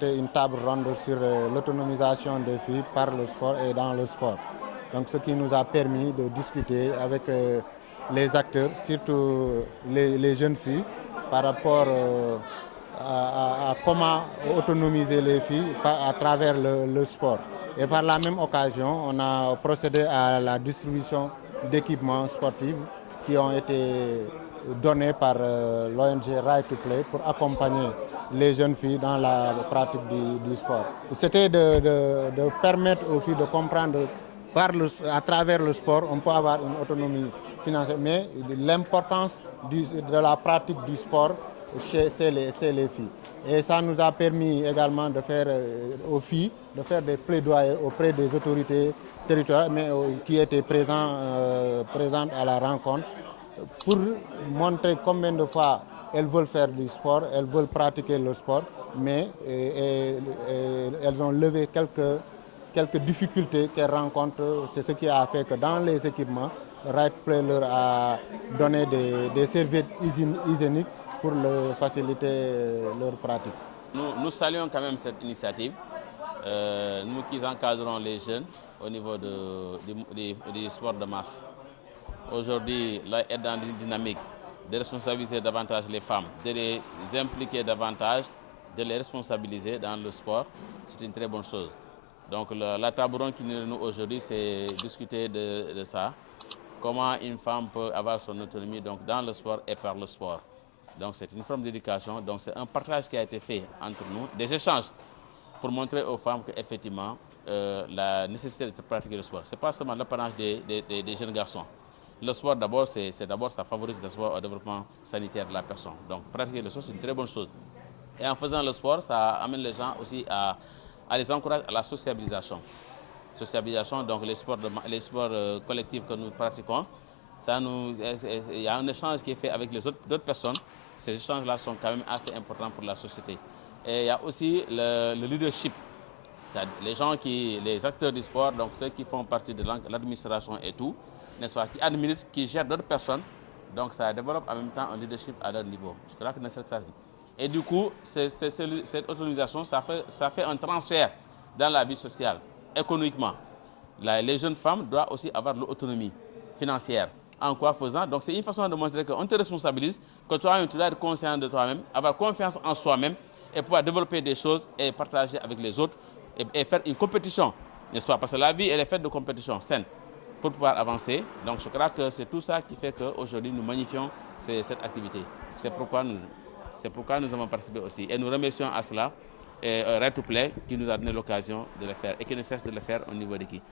c'était une table ronde sur l'autonomisation des filles par le sport et dans le sport. Donc ce qui nous a permis de discuter avec les acteurs, surtout les jeunes filles, par rapport à comment autonomiser les filles à travers le sport. Et par la même occasion, on a procédé à la distribution d'équipements sportifs qui ont été donnés par l'ONG Right to Play pour accompagner les jeunes filles dans la pratique du sport. C'était de permettre aux filles de comprendre à travers le sport, on peut avoir une autonomie financière, mais l'importance de la pratique du sport c'est les filles. Et ça nous a permis également de faire aux filles, de faire des plaidoyers auprès des autorités territoriales mais, qui étaient présentes à la rencontre pour montrer combien de fois elles veulent faire du sport, elles veulent pratiquer le sport, mais elles ont levé quelques difficultés qu'elles rencontrent. C'est ce qui a fait que dans les équipements, Right Play leur a donné des serviettes hygiéniques pour faciliter leur pratique. Nous saluons quand même cette initiative. Nous qui encadrons les jeunes au niveau du sport de masse. Aujourd'hui, là, être dans une dynamique de responsabiliser davantage les femmes, de les impliquer davantage, de les responsabiliser dans le sport, c'est une très bonne chose. Donc la table ronde qui nous réunit aujourd'hui, c'est discuter de ça. Comment une femme peut avoir son autonomie donc, dans le sport et par le sport. Donc c'est une forme d'éducation, donc c'est un partage qui a été fait entre nous, des échanges pour montrer aux femmes qu'effectivement la nécessité de pratiquer le sport. Ce n'est pas seulement l'apanage des jeunes garçons. Le sport d'abord, ça favorise le sport au développement sanitaire de la personne. Donc pratiquer le sport, c'est une très bonne chose. Et en faisant le sport, ça amène les gens aussi à les encourager à la sociabilisation. Sociabilisation, donc les sports collectifs que nous pratiquons, il y a un échange qui est fait avec les d'autres personnes. Ces échanges-là sont quand même assez importants pour la société. Et il y a aussi le leadership. Les acteurs du sport, donc ceux qui font partie de l'administration et tout, n'est-ce pas, qui administrent, qui gèrent d'autres personnes, donc ça développe en même temps un leadership à leur niveau. Je crois que c'est ça. Et du coup, cette autonomisation, ça fait un transfert dans la vie sociale, économiquement. Les jeunes femmes doivent aussi avoir l'autonomie financière. En quoi faisant? Donc c'est une façon de montrer qu'on te responsabilise, que toi-même tu dois être conscient de toi-même, avoir confiance en soi-même et pouvoir développer des choses et partager avec les autres et faire une compétition, n'est-ce pas? Parce que la vie, elle est faite de compétition saine pour pouvoir avancer. Donc je crois que c'est tout ça qui fait qu'aujourd'hui nous magnifions cette activité. C'est pourquoi nous avons participé aussi. Et nous remercions à cela Right to Play qui nous a donné l'occasion de le faire et qui ne cesse de le faire au niveau de qui.